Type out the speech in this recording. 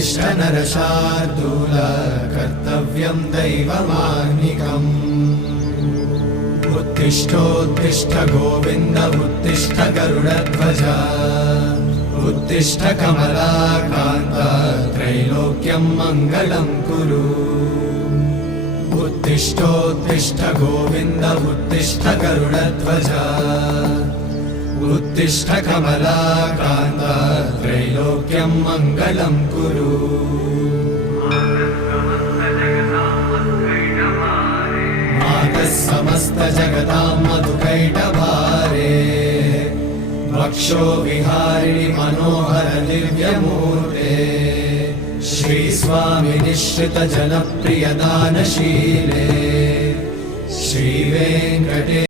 उत्तिष्ठ नरशार्दूल कर्तव्यं दैवमाह्निकम् उत्तिष्ठोत्तिष्ठ गोविन्द उत्तिष्ठ गरुडध्वज उत्तिष्ठ कमलाकान्त त्रैलोक्यं मङ्गलं कुरु उत्तिष्ठोत्तिष्ठ गोविन्द उत्तिष्ठ गरुडध्वज उत्तिष्ठ कमलाकान्त त्रैलोक्यं मङ्गलं कुरु मातः समस्त जगतां मधुकैटभारे वक्षो विहारिणि मनोहर दिव्यमूर्ते श्रीस्वामि निश्रित जनप्रिय दानशीले श्रीवेङ्कटे